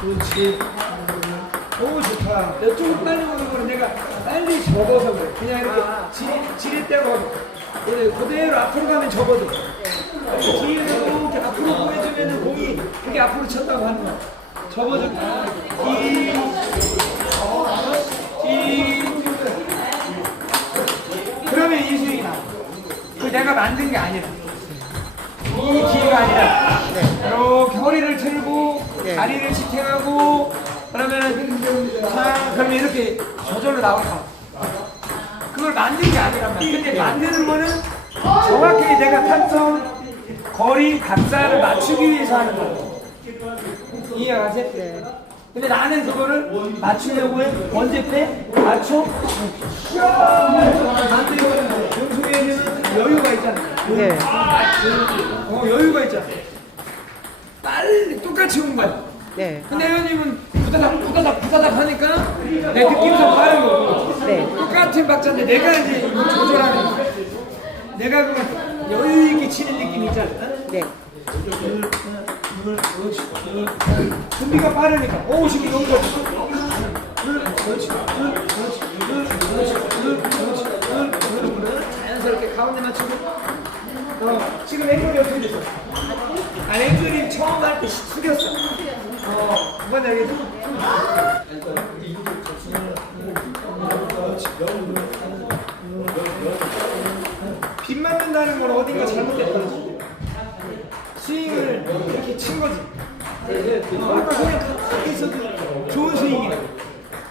그렇지. 너무 좋다. 이쪽으로 빨리 오는 거는 내가 빨리 접어서 그래. 그냥 이렇게 때고 하고. 그래, 그대로 앞으로 가면 접어도. 뒤에서 이렇게 앞으로 보내주면은 공이 그게 앞으로 쳤다고 하는 거야. 접어줘. 이, 이. 그러면 이 스윙이 나와. 그 내가 만든 게 아니라. 이 기회가 아니라 이렇게 허리를 틀고 네. 다리를 지탱하고 그러면 자 그러면 이렇게 저절로 나올까 그걸 만든 게 아니란 말이야 근데 만드는 거는 정확히 내가 탄성 거리 각사를 맞추기 위해서 하는 거야 이해가지? 네. 근데 나는 그거를 맞추려고 해 언제 빼? 맞춰? 만들면 영숙이에는 여유가 있잖아 네. 어, 여유가 있잖아. 빨리 똑같이 온 거야. 네. 근데 회원님은 부다닥 부다닥 부다닥 하니까 내 느낌상 빠른 거고. 네. 똑같은 박자인데 내가 이제 이거 조절하는 거야. 내가 그 여유 있게 치는 느낌이 있잖아. 네. 준비가 빠르니까. 오 지금. 그렇지. 그렇지. 자연스럽게 가운데 맞추고. 어, 지금 앵글이 어떻게 됐어? 아, 앵글이 처음 할 때 숙였어. 어, 그건 알겠어? 빗 맞는다는 건 어딘가 잘못됐다. 스윙을 이렇게 친 거지. 어, 아까 그냥 가만히 있어도 좋은 스윙이야.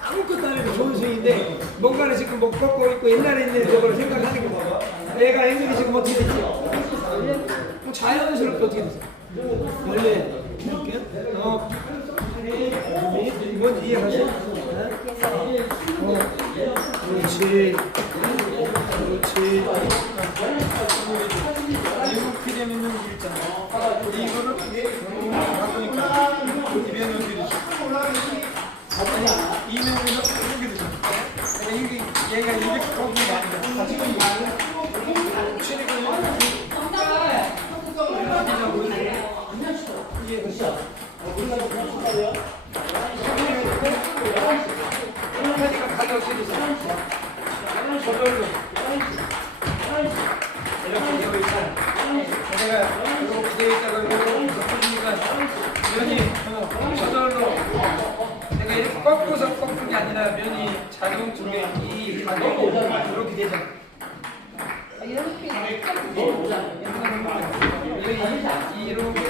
아무것도 안 해도 좋은 스윙인데 뭔가를 지금 못 갖고 있고 옛날에 있는 저걸 생각하는 거야. 내가 앵글이 지금 어떻게 됐지? 뭐 자연스럽게 어떻게 됐어? 원래 이렇게? 어. 뭔지 이해가세요? 어. 그렇지. 그렇지. 이면은 이렇게 되죠. 그러니까 이게 얘가 이렇게 꺾는 게 아니라 다시 하니까 가격 어떻게 됐어? 저절로. 이렇게 있잖아. 내가 이렇게 되어 있다고 이렇게 덮어주니까 어, 저절로 이렇게 꺾고서 꺾는 게 아니라 면이 자동 쪽에 이 가격이 이렇게 되잖아. 이렇게 이렇게